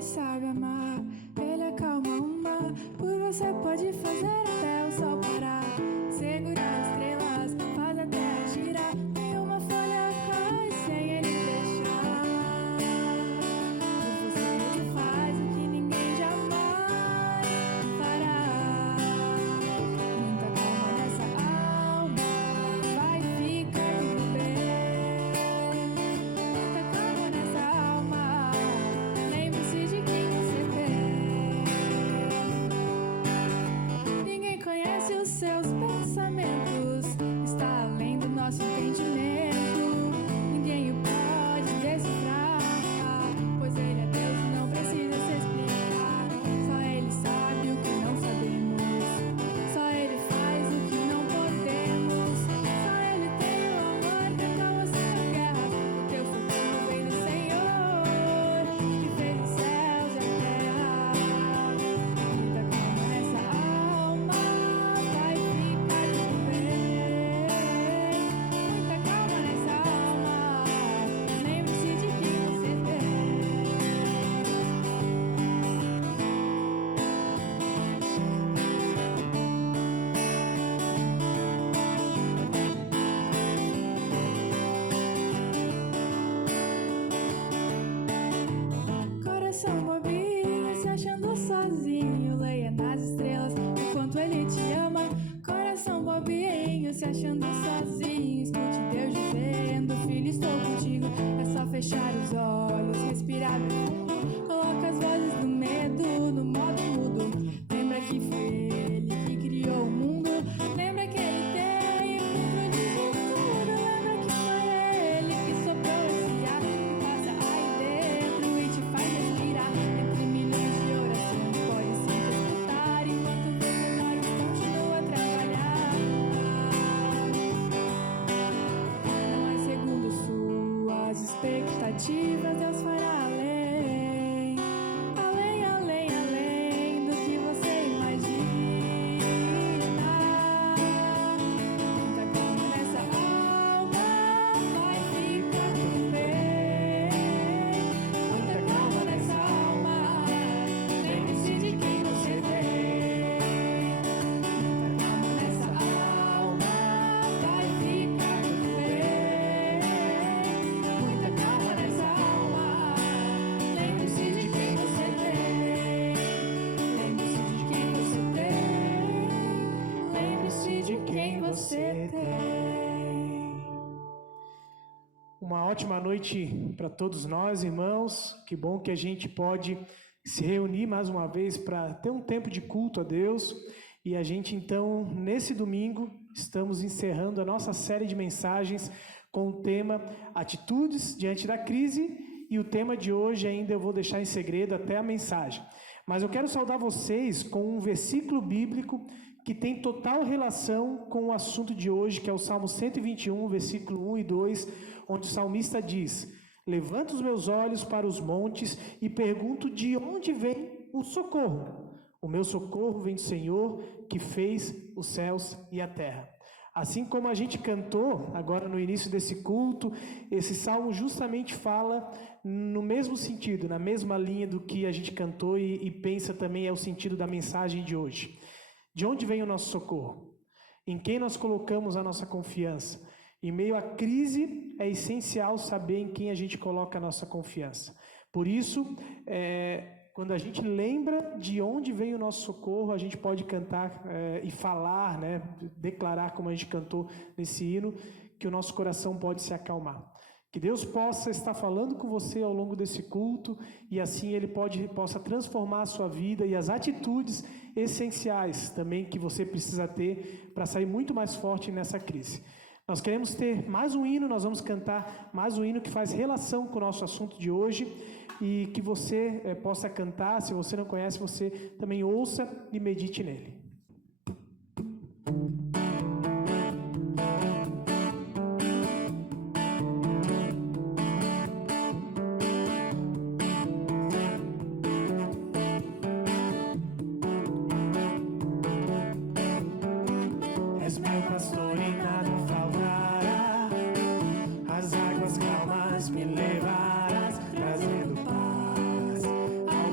Ele sabe amar, ele acalma o mar. Por você pode fazer até o sol parar, segurar as estrelas, faz a terra girar. Nenhuma folha cai sem ele deixar. Por você ele faz o que ninguém jamais fará. Muita calma nessa alma, vai ficar tudo bem. Muita calma nessa alma, lembre-se de quem você tem. Ninguém conhece os seus pensamentos, está além do nosso entendimento. Ninguém o pode decifrar, pois ele é Deus e não precisa se explicar. Só ele sabe o que não sabemos, só ele faz o que não podemos. Só ele tem o amor que acalma sua guerra. O teu futuro vem do Senhor, que fez os céus e a terra. Muita calma nessa alma, vai ficar tudo bem. Muita calma nessa alma, lembre-se de quem você tem. Coração bobinho, se achando sozinho, leia nas estrelas o quanto ele te ama. Coração bobinho, se achando sozinho, escute Deus dizendo: filho, estou contigo. É só fechar os olhos, respirar fundo, coloca as vozes do medo no modo mudo. Lembra que foi ele que criou o mundo, lembra que ele tem o controle de tudo. Lembra que foi ele que soprou esse ar que passa aí dentro e te faz respirar. Entre milhões de orações pode se escutar, enquanto você dorme continua a trabalhar. Não é segundo suas expectativas, Deus fará além, além, além, além do que você imagina. Muita calma nessa alma, vai ficar tudo bem. Muita calma nessa alma, lembre-se de quem você tem. Muita calma nessa alma, vai ficar tudo bem. Muita calma nessa alma, lembre-se de quem você tem. Lembre-se de quem você tem. Lembre-se de quem você tem. Uma ótima noite para todos nós, irmãos. Que bom que a gente pode se reunir mais uma vez para ter um tempo de culto a Deus. E a gente, então, nesse domingo, estamos encerrando a nossa série de mensagens com o tema Atitudes diante da crise. E o tema de hoje ainda eu vou deixar em segredo até a mensagem. Mas eu quero saudar vocês com um versículo bíblico que tem total relação com o assunto de hoje, que é o Salmo 121, versículo 1 e 2, onde o salmista diz: levanto os meus olhos para os montes e pergunto de onde vem o socorro. O meu socorro vem do Senhor, que fez os céus e a terra. Assim como a gente cantou agora no início desse culto, esse salmo justamente fala no mesmo sentido, na mesma linha do que a gente cantou e pensa também é o sentido da mensagem de hoje. De onde vem o nosso socorro? Em quem nós colocamos a nossa confiança? Em meio à crise, é essencial saber em quem a gente coloca a nossa confiança. Por isso, quando a gente lembra de onde vem o nosso socorro, a gente pode cantar e falar, né, declarar, como a gente cantou nesse hino, que o nosso coração pode se acalmar. Que Deus possa estar falando com você ao longo desse culto e assim Ele possa transformar a sua vida e as atitudes essenciais também que você precisa ter para sair muito mais forte nessa crise. Nós queremos ter mais um hino, nós vamos cantar mais um hino que faz relação com o nosso assunto de hoje e que você possa cantar. Se você não conhece, você também ouça e medite nele. És meu pastor e nada faltará, as águas calmas me levarás, trazendo paz ao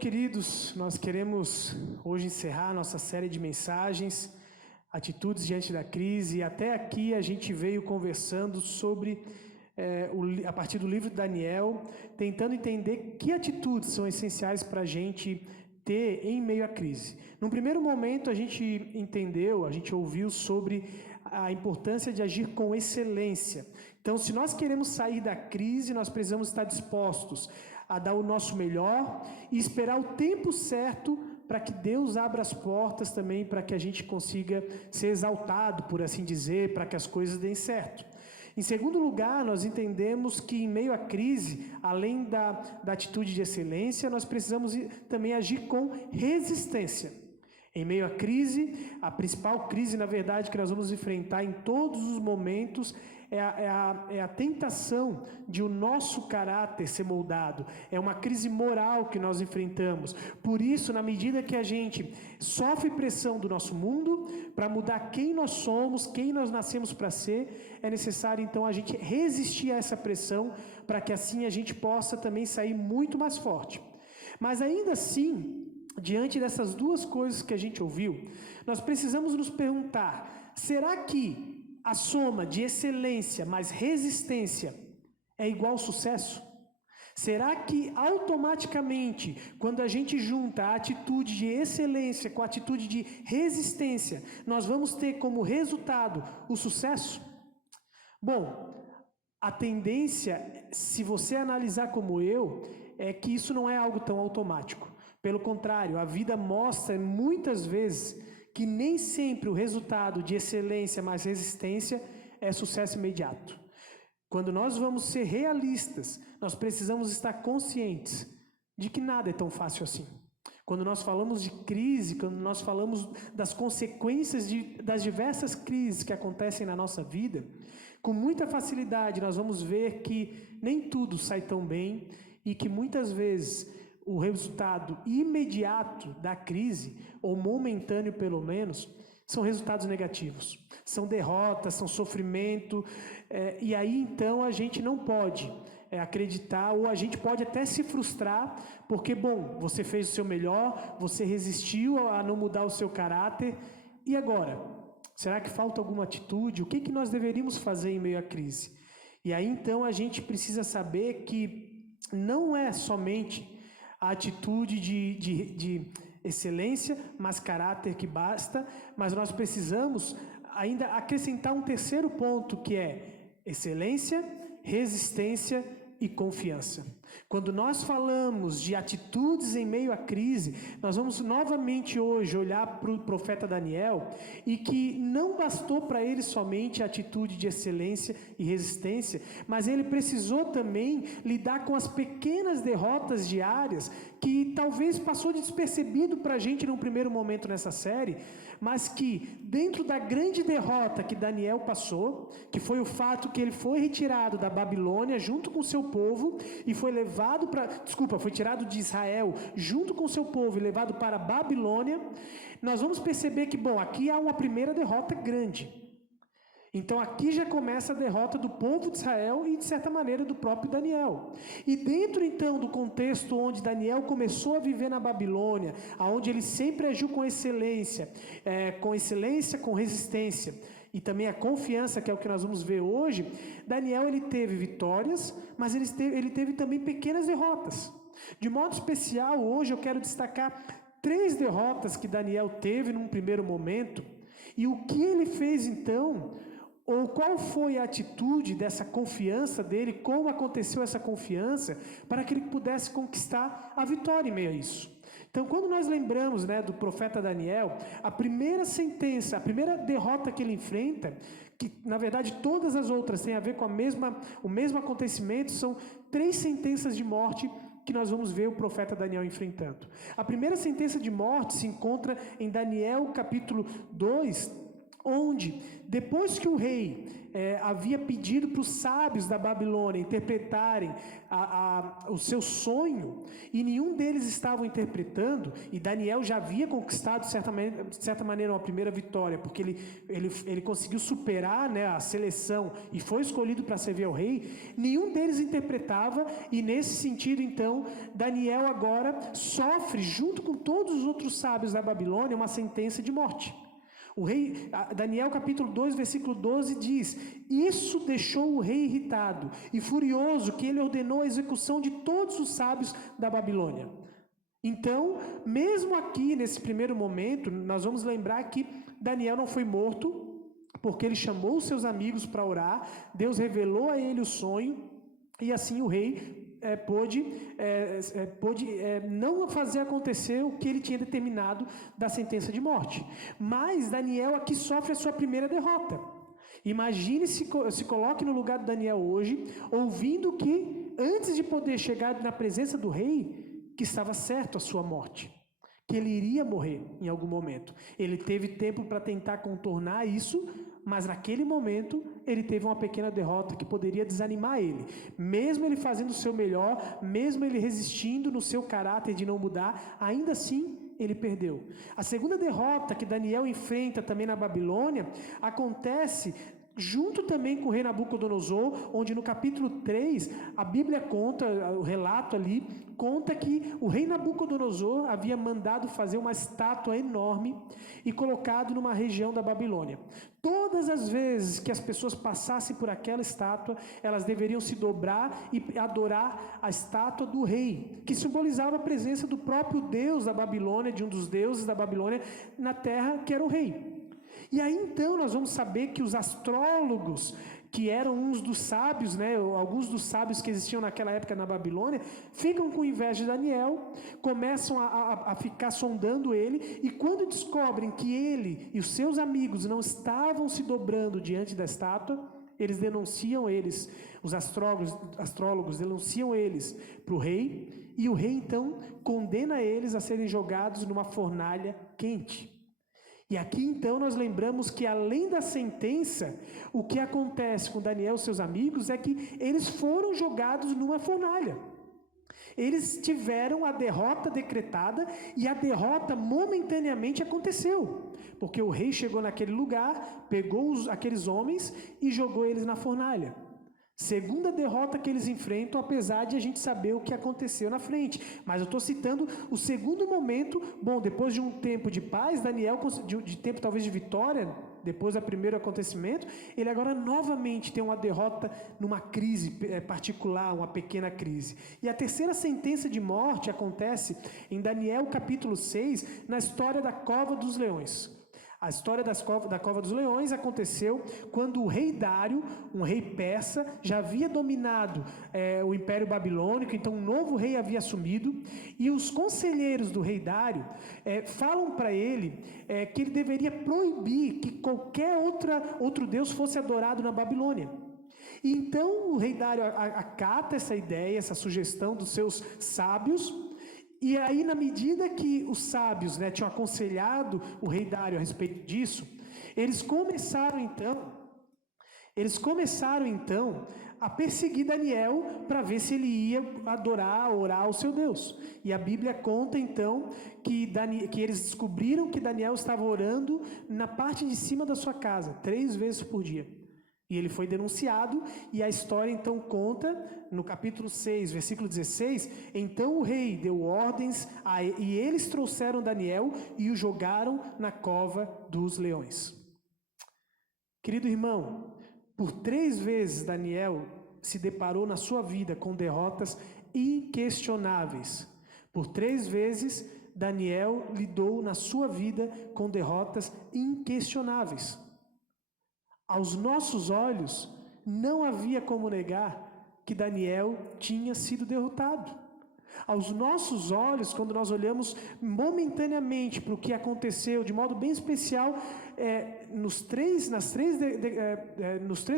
queridos, nós queremos hoje encerrar nossa série de mensagens, atitudes diante da crise, e até aqui a gente veio conversando sobre, a partir do livro de Daniel, tentando entender que atitudes são essenciais para a gente ter em meio à crise. Num primeiro momento a gente entendeu, a gente ouviu sobre a importância de agir com excelência. Então, se nós queremos sair da crise, nós precisamos estar dispostos a dar o nosso melhor e esperar o tempo certo para que Deus abra as portas também, para que a gente consiga ser exaltado, por assim dizer, para que as coisas deem certo. Em segundo lugar, nós entendemos que em meio à crise, além da atitude de excelência, nós precisamos também agir com resistência. Em meio à crise, a principal crise, na verdade, que nós vamos enfrentar em todos os momentos é a tentação de o nosso caráter ser moldado. É uma crise moral que nós enfrentamos. Por isso, na medida que a gente sofre pressão do nosso mundo, para mudar quem nós somos, quem nós nascemos para ser, é necessário então a gente resistir a essa pressão, para que assim a gente possa também sair muito mais forte. Mas ainda assim, diante dessas duas coisas que a gente ouviu, nós precisamos nos perguntar: será que a soma de excelência mais resistência é igual sucesso? Será que automaticamente, quando a gente junta a atitude de excelência com a atitude de resistência, nós vamos ter como resultado o sucesso? Bom, a tendência, se você analisar como eu, é que isso não é algo tão automático. Pelo contrário, a vida mostra muitas vezes que nem sempre o resultado de excelência mais resistência é sucesso imediato. Quando nós vamos ser realistas, nós precisamos estar conscientes de que nada é tão fácil assim. Quando nós falamos de crise, quando nós falamos das consequências das diversas crises que acontecem na nossa vida, com muita facilidade nós vamos ver que nem tudo sai tão bem e que muitas vezes o resultado imediato da crise, ou momentâneo pelo menos, são resultados negativos. São derrotas, são sofrimento, e aí então a gente não pode acreditar, ou a gente pode até se frustrar, porque, bom, você fez o seu melhor, você resistiu a não mudar o seu caráter, e agora? Será que falta alguma atitude? O que nós deveríamos fazer em meio à crise? E aí então a gente precisa saber que não é somente a atitude de excelência, mas caráter que basta, mas nós precisamos ainda acrescentar um terceiro ponto, que é excelência, resistência e confiança. Quando nós falamos de atitudes em meio à crise, nós vamos novamente hoje olhar para o profeta Daniel, e que não bastou para ele somente a atitude de excelência e resistência, mas ele precisou também lidar com as pequenas derrotas diárias, que talvez passou despercebido para a gente num primeiro momento nessa série, mas que dentro da grande derrota que Daniel passou, que foi o fato que ele foi retirado da Babilônia junto com o seu povo e foi tirado de Israel junto com o seu povo e levado para a Babilônia, nós vamos perceber que, bom, aqui há uma primeira derrota grande. Então aqui já começa a derrota do povo de Israel e, de certa maneira, do próprio Daniel. E dentro então do contexto onde Daniel começou a viver na Babilônia, onde ele sempre agiu com excelência, com resistência e também a confiança, que é o que nós vamos ver hoje, Daniel ele teve vitórias, mas ele teve também pequenas derrotas. De modo especial, hoje eu quero destacar 3 derrotas que Daniel teve num primeiro momento, e o que ele fez então, ou qual foi a atitude dessa confiança dele, como aconteceu essa confiança, para que ele pudesse conquistar a vitória em meio a isso. Então, quando nós lembramos do profeta Daniel, a primeira sentença, a primeira derrota que ele enfrenta, que na verdade todas as outras têm a ver com o mesmo acontecimento, são 3 sentenças de morte que nós vamos ver o profeta Daniel enfrentando. A primeira sentença de morte se encontra em Daniel capítulo 2, onde, depois que o rei havia pedido para os sábios da Babilônia interpretarem o seu sonho, e nenhum deles estavam interpretando, e Daniel já havia conquistado, de certa maneira, uma primeira vitória, porque ele conseguiu superar, né, a seleção e foi escolhido para servir ao rei, nenhum deles interpretava, e nesse sentido, então, Daniel agora sofre, junto com todos os outros sábios da Babilônia, uma sentença de morte. O rei, Daniel capítulo 2, versículo 12 diz: isso deixou o rei irritado e furioso, que ele ordenou a execução de todos os sábios da Babilônia. Então, mesmo aqui nesse primeiro momento, nós vamos lembrar que Daniel não foi morto, porque ele chamou os seus amigos para orar, Deus revelou a ele o sonho, e assim o rei pôde não fazer acontecer o que ele tinha determinado da sentença de morte. Mas Daniel aqui sofre a sua primeira derrota. Imagine, se coloque no lugar de Daniel hoje, ouvindo que, antes de poder chegar na presença do rei, que estava certo a sua morte, que ele iria morrer em algum momento. Ele teve tempo para tentar contornar isso, mas naquele momento ele teve uma pequena derrota que poderia desanimar ele. Mesmo ele fazendo o seu melhor, mesmo ele resistindo no seu caráter de não mudar, ainda assim ele perdeu. A segunda derrota que Daniel enfrenta também na Babilônia acontece junto também com o rei Nabucodonosor, onde no capítulo 3, a Bíblia conta, o relato ali, conta que o rei Nabucodonosor havia mandado fazer uma estátua enorme e colocado numa região da Babilônia. Todas as vezes que as pessoas passassem por aquela estátua, elas deveriam se dobrar e adorar a estátua do rei, que simbolizava a presença do próprio Deus da Babilônia, de um dos deuses da Babilônia na terra, que era o rei. E aí então nós vamos saber que os astrólogos, que eram uns dos sábios, né, alguns dos sábios que existiam naquela época na Babilônia, ficam com inveja de Daniel, começam a ficar sondando ele, e quando descobrem que ele e os seus amigos não estavam se dobrando diante da estátua, eles denunciam eles, os astrólogos denunciam eles para o rei, e o rei então condena eles a serem jogados numa fornalha quente. E aqui então nós lembramos que, além da sentença, o que acontece com Daniel e seus amigos é que eles foram jogados numa fornalha. Eles tiveram a derrota decretada, e a derrota momentaneamente aconteceu, porque o rei chegou naquele lugar, pegou aqueles homens e jogou eles na fornalha. Segunda derrota que eles enfrentam, apesar de a gente saber o que aconteceu na frente. Mas eu estou citando o segundo momento. Bom, depois de um tempo de paz, Daniel, de tempo talvez de vitória, depois do primeiro acontecimento, ele agora novamente tem uma derrota numa crise particular, uma pequena crise. E a terceira sentença de morte acontece em Daniel capítulo 6, na história da Cova dos Leões. A história da Cova dos Leões aconteceu quando o rei Dário, um rei persa, já havia dominado o Império Babilônico, então um novo rei havia assumido, e os conselheiros do rei Dário falam para ele que ele deveria proibir que qualquer outro deus fosse adorado na Babilônia. E então o rei Dário acata essa ideia, essa sugestão dos seus sábios. E aí, na medida que os sábios, né, tinham aconselhado o rei Dário a respeito disso, eles começaram então a perseguir Daniel para ver se ele ia adorar, orar ao seu Deus. E a Bíblia conta então que eles descobriram que Daniel estava orando na parte de cima da sua casa, 3 vezes por dia. E ele foi denunciado, e a história então conta, no capítulo 6, versículo 16, então o rei deu ordens, e eles trouxeram Daniel e o jogaram na cova dos leões. Querido irmão, por 3 vezes Daniel se deparou na sua vida com derrotas inquestionáveis. Por 3 vezes Daniel lidou na sua vida com derrotas inquestionáveis. Aos nossos olhos, não havia como negar que Daniel tinha sido derrotado. Aos nossos olhos, quando nós olhamos momentaneamente para o que aconteceu, de modo bem especial, nos 3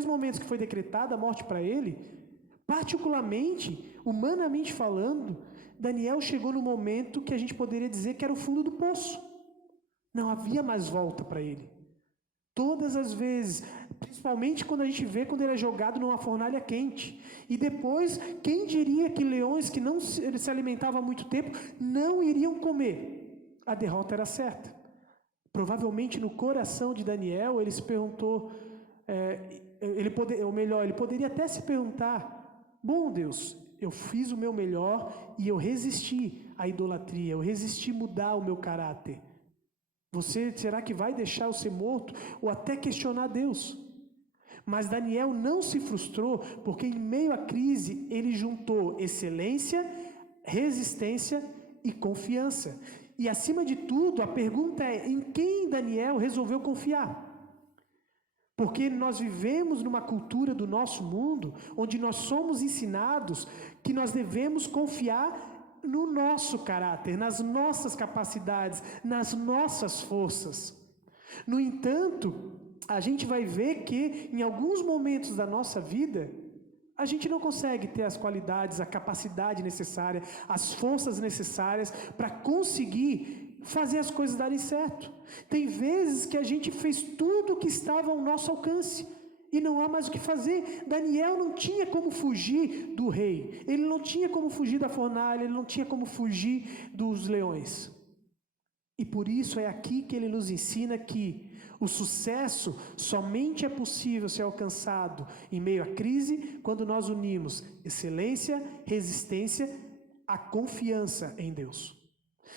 momentos que foi decretada a morte para ele, particularmente, humanamente falando, Daniel chegou no momento que a gente poderia dizer que era o fundo do poço. Não havia mais volta para ele. Todas as vezes, principalmente quando a gente vê quando ele é jogado numa fornalha quente. E depois, quem diria que leões que não se alimentavam há muito tempo não iriam comer? A derrota era certa. Provavelmente no coração de Daniel, ele se perguntou, ele poderia até se perguntar, bom Deus, eu fiz o meu melhor e eu resisti à idolatria, eu resisti mudar o meu caráter. Você será que vai deixar eu ser morto ou até questionar Deus? Mas Daniel não se frustrou, porque em meio à crise ele juntou excelência, resistência e confiança. E acima de tudo, a pergunta é: em quem Daniel resolveu confiar? Porque nós vivemos numa cultura do nosso mundo, onde nós somos ensinados que nós devemos confiar no nosso caráter, nas nossas capacidades, nas nossas forças. No entanto, a gente vai ver que em alguns momentos da nossa vida, a gente não consegue ter as qualidades, a capacidade necessária, as forças necessárias para conseguir fazer as coisas darem certo. Tem vezes que a gente fez tudo o que estava ao nosso alcance e não há mais o que fazer. Daniel não tinha como fugir do rei, ele não tinha como fugir da fornalha, ele não tinha como fugir dos leões. E por isso é aqui que ele nos ensina que o sucesso somente é possível ser alcançado em meio à crise quando nós unimos excelência, resistência, a confiança em Deus.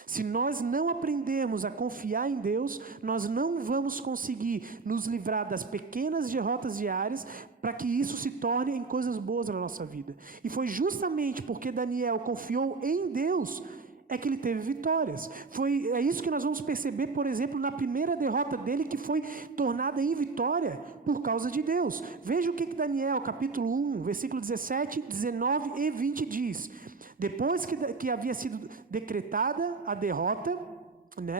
Se nós não aprendermos a confiar em Deus, nós não vamos conseguir nos livrar das pequenas derrotas diárias para que isso se torne em coisas boas na nossa vida. E foi justamente porque Daniel confiou em Deus é que ele teve vitórias. É isso que nós vamos perceber, por exemplo, na primeira derrota dele, que foi tornada em vitória por causa de Deus. Veja o que Daniel, capítulo 1, versículo 17, 19 e 20 diz. Depois que havia sido decretada a derrota,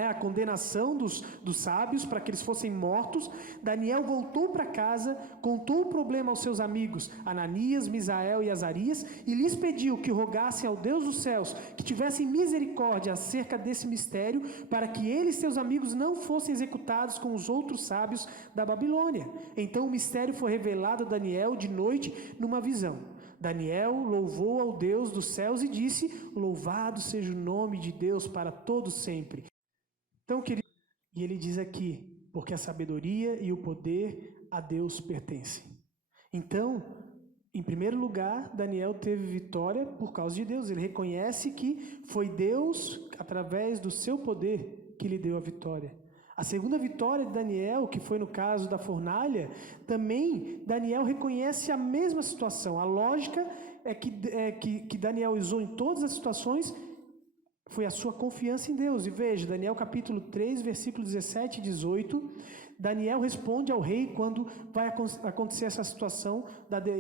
a condenação dos sábios para que eles fossem mortos, Daniel voltou para casa, contou o problema aos seus amigos Ananias, Misael e Azarias e lhes pediu que rogassem ao Deus dos céus que tivessem misericórdia acerca desse mistério para que ele e seus amigos não fossem executados com os outros sábios da Babilônia. Então o mistério foi revelado a Daniel de noite numa visão. Daniel louvou ao Deus dos céus e disse: louvado seja o nome de Deus para todo sempre. Então, querido, e ele diz aqui, porque a sabedoria e o poder a Deus pertencem. Então, em primeiro lugar, Daniel teve vitória por causa de Deus. Ele reconhece que foi Deus, através do seu poder, que lhe deu a vitória. A segunda vitória de Daniel, que foi no caso da fornalha, também Daniel reconhece a mesma situação. A lógica é que Daniel usou em todas as situações foi a sua confiança em Deus. E veja, Daniel capítulo 3, versículo 17 e 18, Daniel responde ao rei quando vai acontecer essa situação,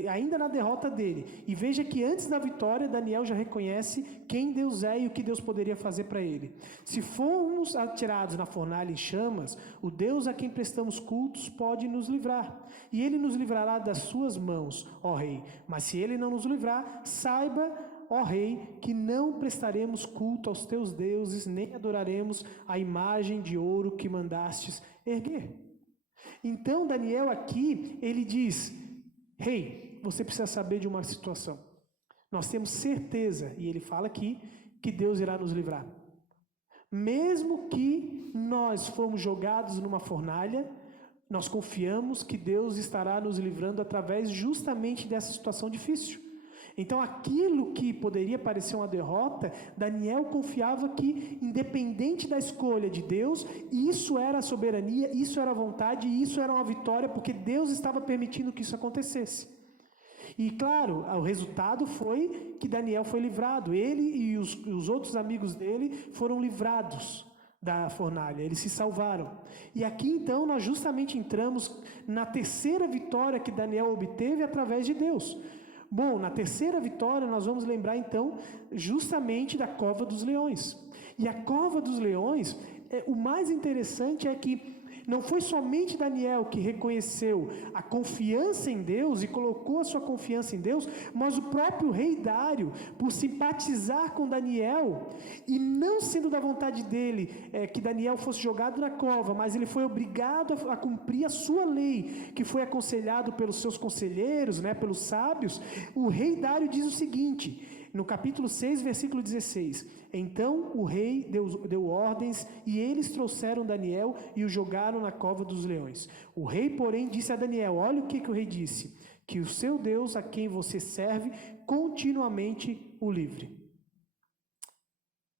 ainda na derrota dele. E veja que antes da vitória, Daniel já reconhece quem Deus é e o que Deus poderia fazer para ele. Se formos atirados na fornalha em chamas, o Deus a quem prestamos cultos pode nos livrar. E ele nos livrará das suas mãos, ó rei. Mas se ele não nos livrar, saiba, ó rei, que não prestaremos culto aos teus deuses, nem adoraremos a imagem de ouro que mandastes erguer. Então Daniel aqui, ele diz: rei, você precisa saber de uma situação. Nós temos certeza, e ele fala aqui, que Deus irá nos livrar. Mesmo que nós formos jogados numa fornalha, nós confiamos que Deus estará nos livrando através justamente dessa situação difícil. Então aquilo que poderia parecer uma derrota, Daniel confiava que, independente da escolha de Deus, isso era a soberania, isso era a vontade, isso era uma vitória, porque Deus estava permitindo que isso acontecesse. E claro, o resultado foi que Daniel foi livrado, ele e os outros amigos dele foram livrados da fornalha, eles se salvaram. E aqui então nós justamente entramos na terceira vitória que Daniel obteve através de Deus. Bom, na terceira vitória nós vamos lembrar então justamente da cova dos leões. E a cova dos leões, o mais interessante é que não foi somente Daniel que reconheceu a confiança em Deus e colocou a sua confiança em Deus, mas o próprio rei Dário, por simpatizar com Daniel, e não sendo da vontade dele que Daniel fosse jogado na cova, mas ele foi obrigado a cumprir a sua lei, que foi aconselhado pelos seus conselheiros, pelos sábios. O rei Dário diz o seguinte, no capítulo 6, versículo 16: então o rei deu ordens e eles trouxeram Daniel e o jogaram na cova dos leões. O rei, porém, disse a Daniel, olha o que o rei disse, que o seu Deus, a quem você serve, continuamente o livre.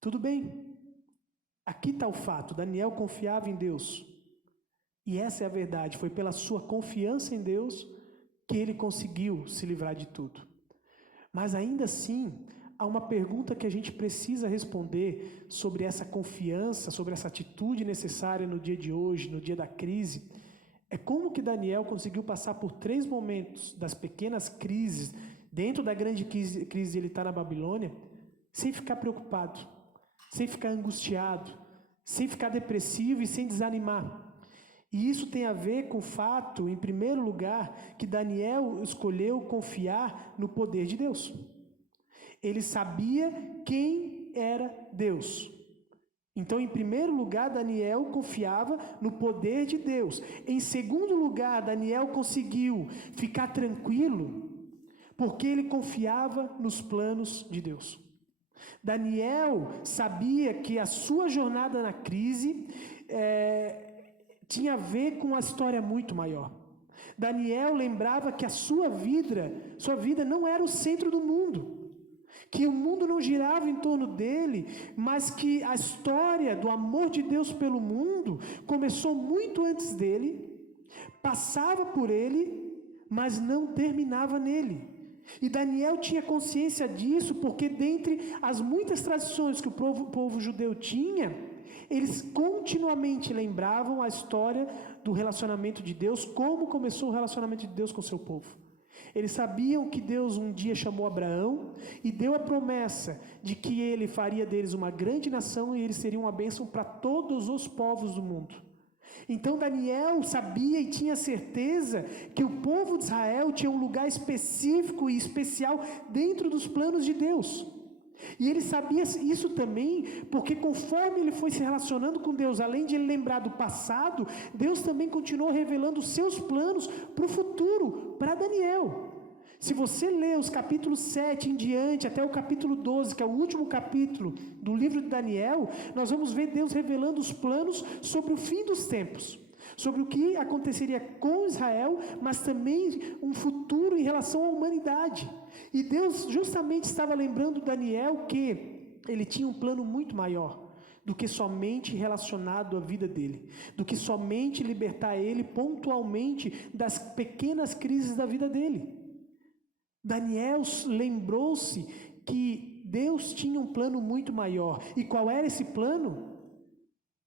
Tudo bem, aqui está o fato, Daniel confiava em Deus, e essa é a verdade, foi pela sua confiança em Deus que ele conseguiu se livrar de tudo. Mas ainda assim, há uma pergunta que a gente precisa responder sobre essa confiança, sobre essa atitude necessária no dia de hoje, no dia da crise. É como que Daniel conseguiu passar por 3 momentos das pequenas crises, dentro da grande crise de ele estar na Babilônia, sem ficar preocupado, sem ficar angustiado, sem ficar depressivo e sem desanimar. E isso tem a ver com o fato, em primeiro lugar, que Daniel escolheu confiar no poder de Deus. Ele sabia quem era Deus. Então, em primeiro lugar, Daniel confiava no poder de Deus. Em segundo lugar, Daniel conseguiu ficar tranquilo, porque ele confiava nos planos de Deus. Daniel sabia que a sua jornada na crise tinha a ver com uma história muito maior. Daniel lembrava que a sua vida não era o centro do mundo, que o mundo não girava em torno dele, mas que a história do amor de Deus pelo mundo começou muito antes dele, passava por ele, mas não terminava nele. E Daniel tinha consciência disso, porque dentre as muitas tradições que o povo judeu tinha, eles continuamente lembravam a história do relacionamento de Deus, como começou o relacionamento de Deus com o seu povo. Eles sabiam que Deus um dia chamou Abraão e deu a promessa de que ele faria deles uma grande nação e eles seriam uma bênção para todos os povos do mundo. Então Daniel sabia e tinha certeza que o povo de Israel tinha um lugar específico e especial dentro dos planos de Deus. E ele sabia isso também, porque conforme ele foi se relacionando com Deus, além de ele lembrar do passado, Deus também continuou revelando os seus planos para o futuro, para Daniel. Se você ler os capítulos 7 em diante, até o capítulo 12, que é o último capítulo do livro de Daniel, nós vamos ver Deus revelando os planos sobre o fim dos tempos, sobre o que aconteceria com Israel, mas também um futuro em relação à humanidade. E Deus justamente estava lembrando Daniel que ele tinha um plano muito maior do que somente relacionado à vida dele, do que somente libertar ele pontualmente das pequenas crises da vida dele. Daniel lembrou-se que Deus tinha um plano muito maior. E qual era esse plano?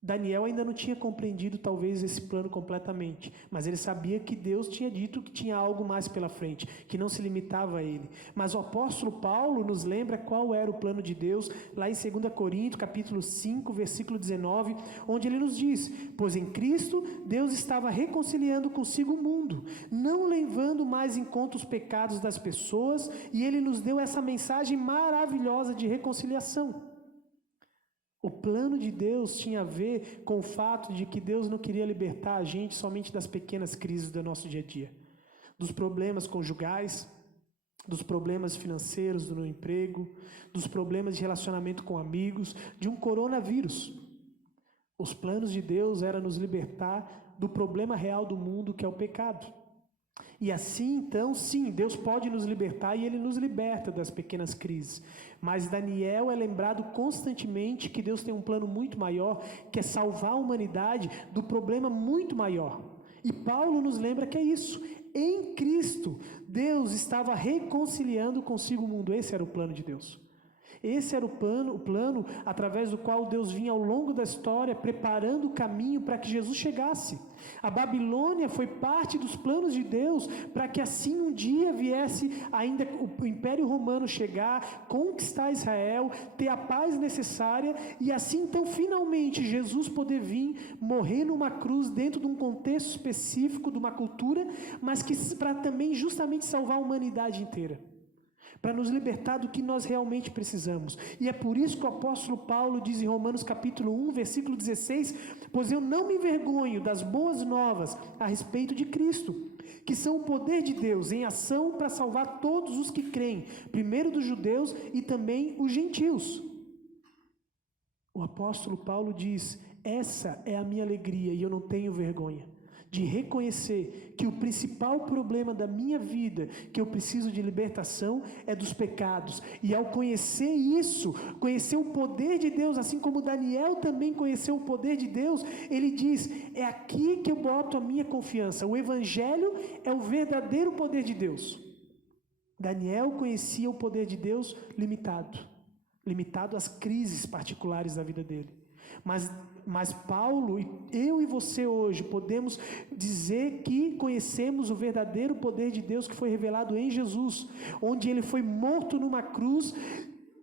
Daniel ainda não tinha compreendido talvez esse plano completamente, mas ele sabia que Deus tinha dito que tinha algo mais pela frente, que não se limitava a ele. Mas o apóstolo Paulo nos lembra qual era o plano de Deus, lá em 2 Coríntios, capítulo 5, versículo 19, onde ele nos diz: pois em Cristo Deus estava reconciliando consigo o mundo, não levando mais em conta os pecados das pessoas, e ele nos deu essa mensagem maravilhosa de reconciliação. O plano de Deus tinha a ver com o fato de que Deus não queria libertar a gente somente das pequenas crises do nosso dia a dia, dos problemas conjugais, dos problemas financeiros no emprego, dos problemas de relacionamento com amigos, de um coronavírus. Os planos de Deus eram nos libertar do problema real do mundo, que é o pecado. E assim, então, sim, Deus pode nos libertar e Ele nos liberta das pequenas crises. Mas Daniel é lembrado constantemente que Deus tem um plano muito maior, que é salvar a humanidade do problema muito maior. E Paulo nos lembra que é isso. Em Cristo, Deus estava reconciliando consigo o mundo. Esse era o plano de Deus. Esse era o plano através do qual Deus vinha ao longo da história preparando o caminho para que Jesus chegasse. A Babilônia foi parte dos planos de Deus para que assim um dia viesse ainda o Império Romano chegar, conquistar Israel, ter a paz necessária e assim então finalmente Jesus poder vir morrer numa cruz dentro de um contexto específico, de uma cultura, mas que para também justamente salvar a humanidade inteira, para nos libertar do que nós realmente precisamos. E é por isso que o apóstolo Paulo diz em Romanos capítulo 1, versículo 16, pois eu não me envergonho das boas novas a respeito de Cristo, que são o poder de Deus em ação para salvar todos os que creem, primeiro dos judeus e também os gentios. O apóstolo Paulo diz, essa é a minha alegria e eu não tenho vergonha de reconhecer que o principal problema da minha vida, que eu preciso de libertação, é dos pecados. E ao conhecer isso, conhecer o poder de Deus, assim como Daniel também conheceu o poder de Deus, ele diz, é aqui que eu boto a minha confiança. O Evangelho é o verdadeiro poder de Deus. Daniel conhecia o poder de Deus limitado às crises particulares da vida dele. Mas Paulo, eu e você hoje, podemos dizer que conhecemos o verdadeiro poder de Deus que foi revelado em Jesus, onde ele foi morto numa cruz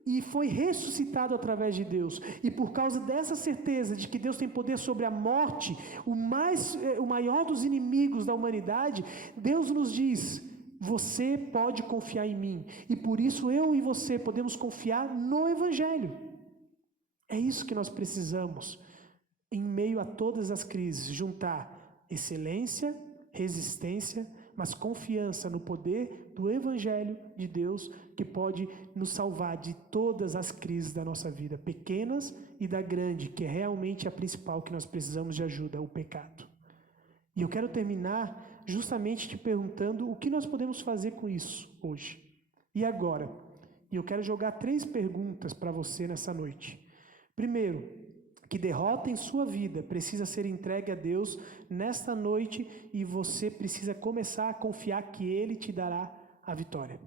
e foi ressuscitado através de Deus. E por causa dessa certeza de que Deus tem poder sobre a morte, o maior dos inimigos da humanidade, Deus nos diz, você pode confiar em mim. E por isso eu e você podemos confiar no Evangelho. É isso que nós precisamos, em meio a todas as crises, juntar excelência, resistência, mas confiança no poder do Evangelho de Deus, que pode nos salvar de todas as crises da nossa vida, pequenas e da grande, que é realmente a principal que nós precisamos de ajuda, o pecado. E eu quero terminar justamente te perguntando o que nós podemos fazer com isso hoje. E agora? E eu quero jogar 3 perguntas para você nessa noite. Primeiro, que derrota em sua vida precisa ser entregue a Deus nesta noite e você precisa começar a confiar que Ele te dará a vitória.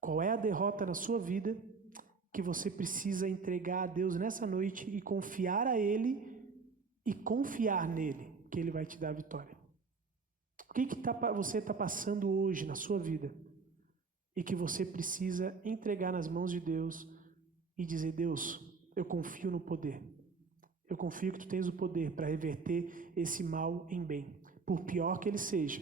Qual é a derrota na sua vida que você precisa entregar a Deus nessa noite e confiar a Ele e confiar nele, que Ele vai te dar a vitória? O que você está passando hoje na sua vida e que você precisa entregar nas mãos de Deus e dizer, Deus, eu confio no poder. Eu confio que tu tens o poder para reverter esse mal em bem. Por pior que ele seja,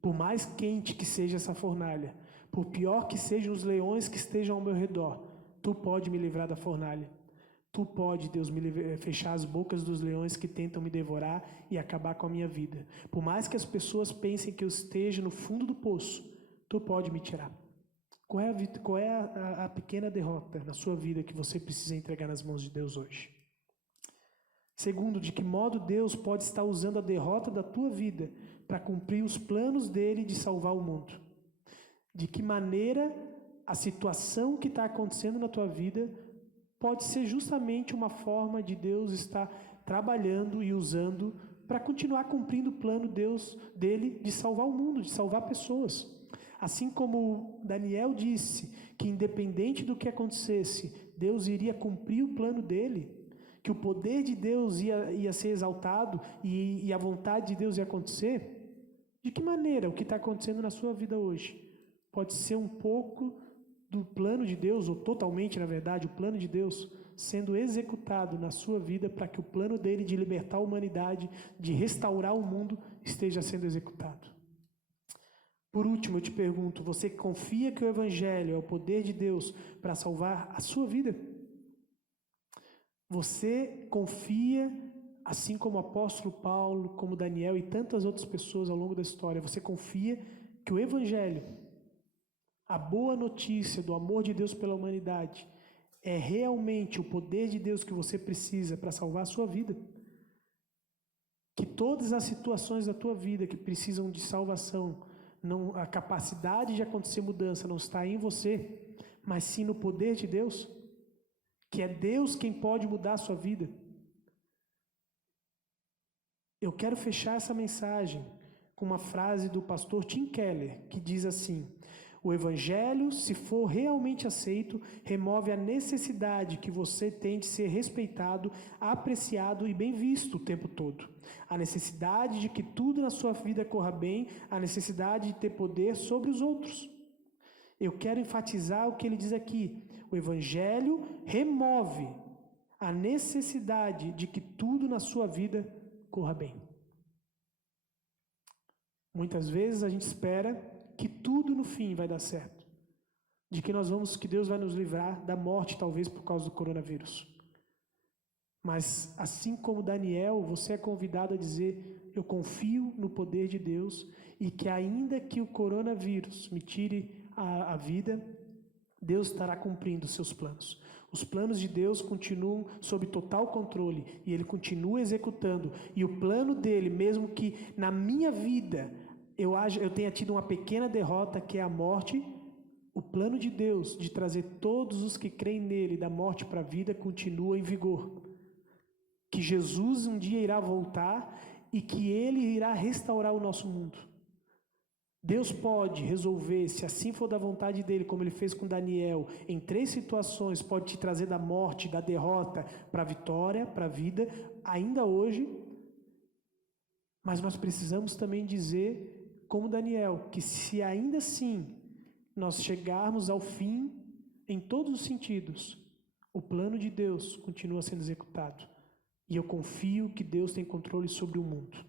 por mais quente que seja essa fornalha, por pior que sejam os leões que estejam ao meu redor, tu pode me livrar da fornalha. Tu pode, Deus, fechar as bocas dos leões que tentam me devorar e acabar com a minha vida. Por mais que as pessoas pensem que eu esteja no fundo do poço, tu pode me tirar. Qual é a pequena derrota na sua vida que você precisa entregar nas mãos de Deus hoje? Segundo, de que modo Deus pode estar usando a derrota da tua vida para cumprir os planos dele de salvar o mundo? De que maneira a situação que está acontecendo na tua vida pode ser justamente uma forma de Deus estar trabalhando e usando para continuar cumprindo o plano dele de salvar o mundo, de salvar pessoas. Assim como Daniel disse que independente do que acontecesse, Deus iria cumprir o plano dele, que o poder de Deus ia ser exaltado e a vontade de Deus ia acontecer, de que maneira o que está acontecendo na sua vida hoje pode ser um pouco do plano de Deus, ou totalmente, na verdade, o plano de Deus sendo executado na sua vida para que o plano dele de libertar a humanidade, de restaurar o mundo, esteja sendo executado. Por último, eu te pergunto, você confia que o Evangelho é o poder de Deus para salvar a sua vida? Você confia, assim como o apóstolo Paulo, como Daniel e tantas outras pessoas ao longo da história, você confia que o Evangelho, a boa notícia do amor de Deus pela humanidade, é realmente o poder de Deus que você precisa para salvar a sua vida? Que todas as situações da tua vida que precisam de salvação, a capacidade de acontecer mudança não está em você, mas sim no poder de Deus, que é Deus quem pode mudar a sua vida. Eu quero fechar essa mensagem com uma frase do pastor Tim Keller, que diz assim: O Evangelho, se for realmente aceito, remove a necessidade que você tem de ser respeitado, apreciado e bem visto o tempo todo. A necessidade de que tudo na sua vida corra bem, a necessidade de ter poder sobre os outros. Eu quero enfatizar o que ele diz aqui. O Evangelho remove a necessidade de que tudo na sua vida corra bem. Muitas vezes a gente espera que tudo no fim vai dar certo. Que Deus vai nos livrar da morte, talvez por causa do coronavírus. Mas assim como Daniel, você é convidado a dizer: eu confio no poder de Deus e que ainda que o coronavírus me tire a vida, Deus estará cumprindo os seus planos. Os planos de Deus continuam sob total controle e Ele continua executando. E o plano dele, mesmo que na minha vida eu tenha tido uma pequena derrota, que é a morte, o plano de Deus de trazer todos os que creem nele da morte para a vida continua em vigor. Que Jesus um dia irá voltar e que Ele irá restaurar o nosso mundo. Deus pode resolver, se assim for da vontade dele, como ele fez com Daniel, em 3 situações, pode te trazer da morte, da derrota, para a vitória, para a vida, ainda hoje. Mas nós precisamos também dizer, como Daniel, que se ainda assim nós chegarmos ao fim, em todos os sentidos, o plano de Deus continua sendo executado. E eu confio que Deus tem controle sobre o mundo.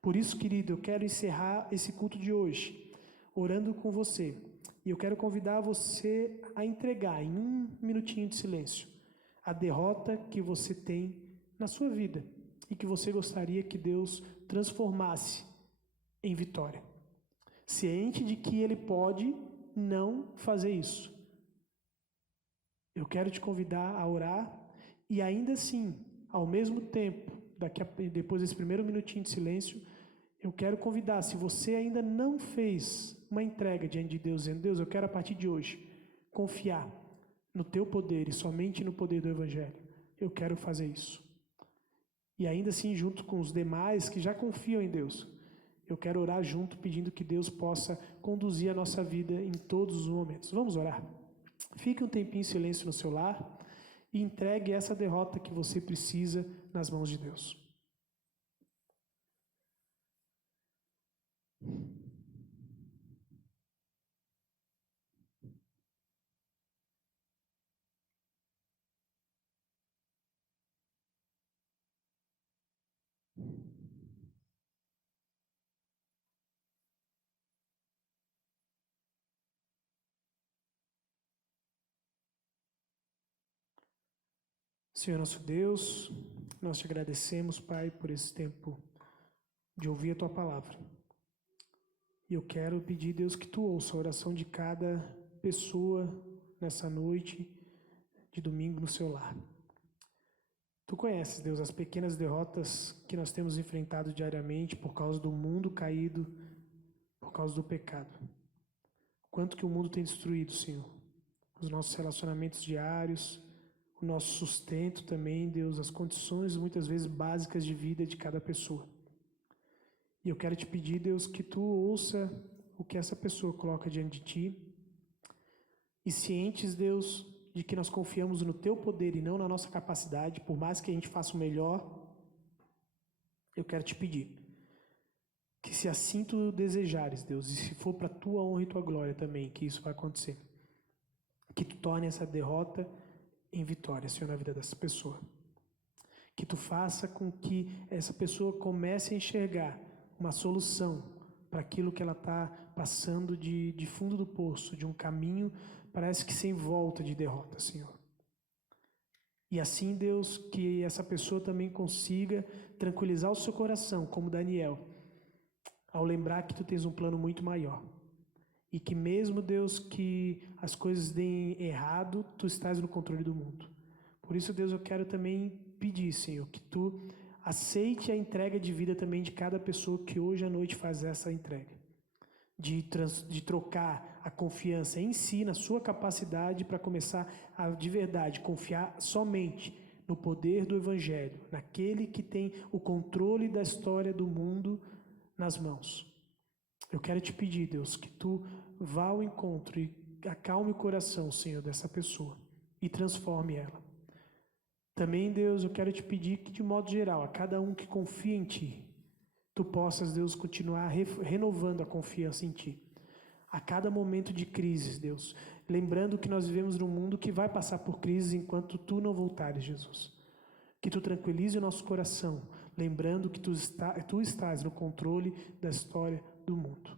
Por isso, querido, eu quero encerrar esse culto de hoje, orando com você. E eu quero convidar você a entregar, em 1 minutinho de silêncio, a derrota que você tem na sua vida e que você gostaria que Deus transformasse em vitória. Ciente de que Ele pode não fazer isso. Eu quero te convidar a orar e ainda assim, ao mesmo tempo, depois desse primeiro minutinho de silêncio, eu quero convidar, se você ainda não fez uma entrega diante de Deus, dizendo: Deus, eu quero a partir de hoje confiar no Teu poder e somente no poder do Evangelho. Eu quero fazer isso. E ainda assim, junto com os demais que já confiam em Deus, eu quero orar junto, pedindo que Deus possa conduzir a nossa vida em todos os momentos. Vamos orar? Fique um tempinho em silêncio no seu lar e entregue essa derrota que você precisa nas mãos de Deus. Senhor nosso Deus, nós te agradecemos, Pai, por esse tempo de ouvir a Tua palavra. E eu quero pedir, Deus, que Tu ouça a oração de cada pessoa nessa noite de domingo no seu lar. Tu conheces, Deus, as pequenas derrotas que nós temos enfrentado diariamente por causa do mundo caído, por causa do pecado. Quanto que o mundo tem destruído, Senhor. Os nossos relacionamentos diários, o nosso sustento também, Deus, as condições muitas vezes básicas de vida de cada pessoa. E eu quero te pedir, Deus, que Tu ouça o que essa pessoa coloca diante de Ti. E cientes, Deus, de que nós confiamos no Teu poder e não na nossa capacidade, por mais que a gente faça o melhor, eu quero te pedir que, se assim Tu desejares, Deus, e se for para a Tua honra e Tua glória também, que isso vai acontecer, que Tu torne essa derrota em vitória, Senhor, na vida dessa pessoa. Que Tu faça com que essa pessoa comece a enxergar uma solução para aquilo que ela está passando de fundo do poço, de um caminho, parece que sem volta de derrota, Senhor. E assim, Deus, que essa pessoa também consiga tranquilizar o seu coração, como Daniel, ao lembrar que Tu tens um plano muito maior. E que mesmo, Deus, que as coisas deem errado, Tu estás no controle do mundo. Por isso, Deus, eu quero também pedir, Senhor, que Tu aceite a entrega de vida também de cada pessoa que hoje à noite faz essa entrega. De trocar a confiança em si, na sua capacidade, para começar a, de verdade, confiar somente no poder do Evangelho, naquele que tem o controle da história do mundo nas mãos. Eu quero te pedir, Deus, que Tu vá ao encontro e acalme o coração, Senhor, dessa pessoa e transforme ela. Também, Deus, eu quero te pedir que, de modo geral, a cada um que confia em Ti, Tu possas, Deus, continuar renovando a confiança em Ti. A cada momento de crises, Deus, lembrando que nós vivemos num mundo que vai passar por crises enquanto Tu não voltares, Jesus. Que Tu tranquilize o nosso coração, lembrando que Tu estás no controle da história do mundo.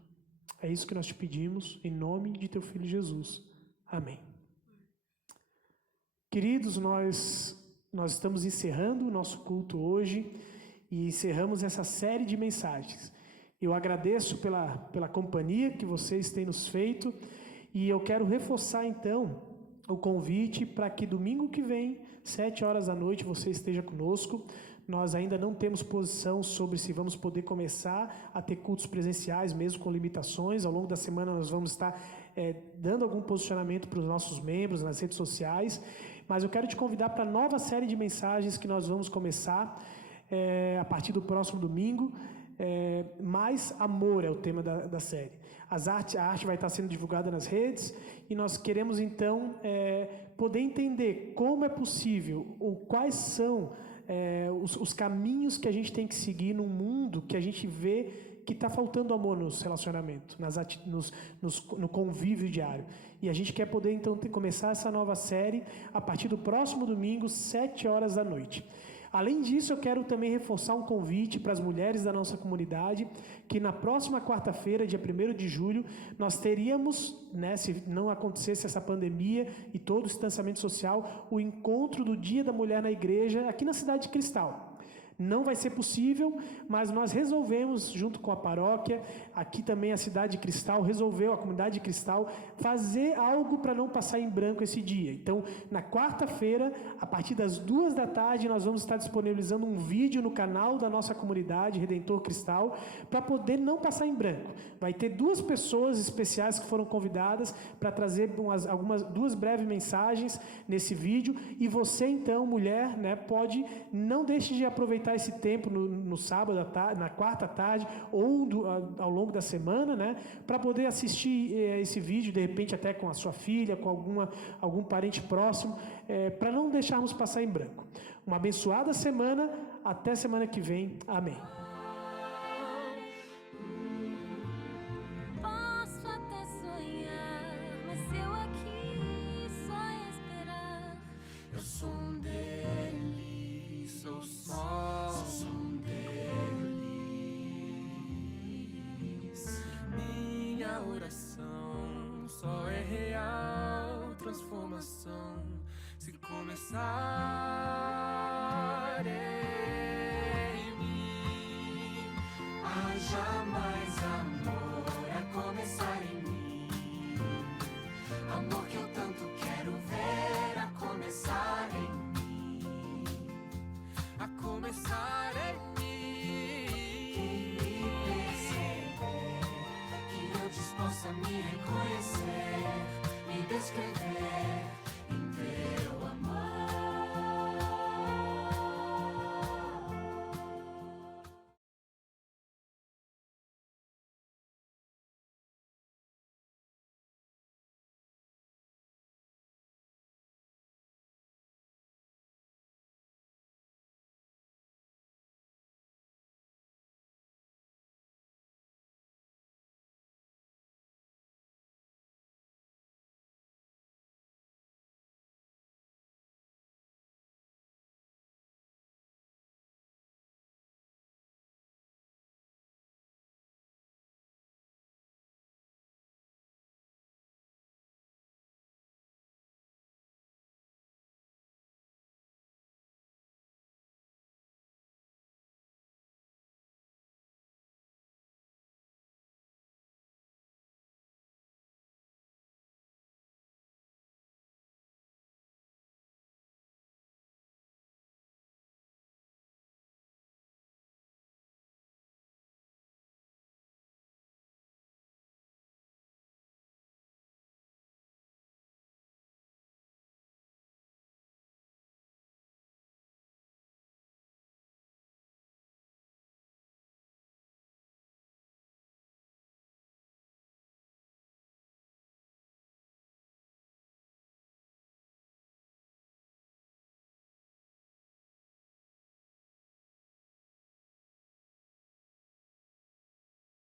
É isso que nós te pedimos, em nome de Teu Filho Jesus. Amém. Queridos, nós estamos encerrando o nosso culto hoje e encerramos essa série de mensagens. Eu agradeço pela companhia que vocês têm nos feito e eu quero reforçar então o convite para que domingo que vem, 7h da noite, você esteja conosco. Nós ainda não temos posição sobre se vamos poder começar a ter cultos presenciais, mesmo com limitações. Ao longo da semana nós vamos estar dando algum posicionamento para os nossos membros nas redes sociais. Mas eu quero te convidar para a nova série de mensagens que nós vamos começar a partir do próximo domingo. Mais amor é o tema da série. A arte vai estar sendo divulgada nas redes e nós queremos então poder entender como é possível ou quais são os caminhos que a gente tem que seguir num mundo que a gente vê que está faltando amor nos relacionamentos, no convívio diário. E a gente quer poder então começar essa nova série a partir do próximo domingo, 7h da noite. Além disso, eu quero também reforçar um convite para as mulheres da nossa comunidade, que na próxima quarta-feira, dia 1º de julho, nós teríamos, se não acontecesse essa pandemia e todo o distanciamento social, o encontro do Dia da Mulher na igreja, aqui na cidade de Cristal. Não vai ser possível, mas nós resolvemos, junto com a paróquia, aqui também a cidade de Cristal, a comunidade de Cristal, fazer algo para não passar em branco esse dia. Então, na quarta-feira, a partir das 14h, nós vamos estar disponibilizando um vídeo no canal da nossa comunidade, Redentor Cristal, para poder não passar em branco. Vai ter 2 pessoas especiais que foram convidadas para trazer duas breves mensagens nesse vídeo, e você, então, mulher, não deixe de aproveitar esse tempo no sábado, na quarta tarde ou ao longo da semana, para poder assistir esse vídeo, de repente até com a sua filha, com algum parente próximo, para não deixarmos passar em branco. Uma abençoada semana, até semana que vem. Amém. Posso até sonhar, mas eu aqui só esperar. Eu sou um deles, sou só um deles. Minha oração só é real transformação se começar em mim. Haja mais amor a começar em mim. Amor que eu tanto quero ver a começar em mim. A começar em mim. Que me perceber, que antes possa me reconhecer, me descrever.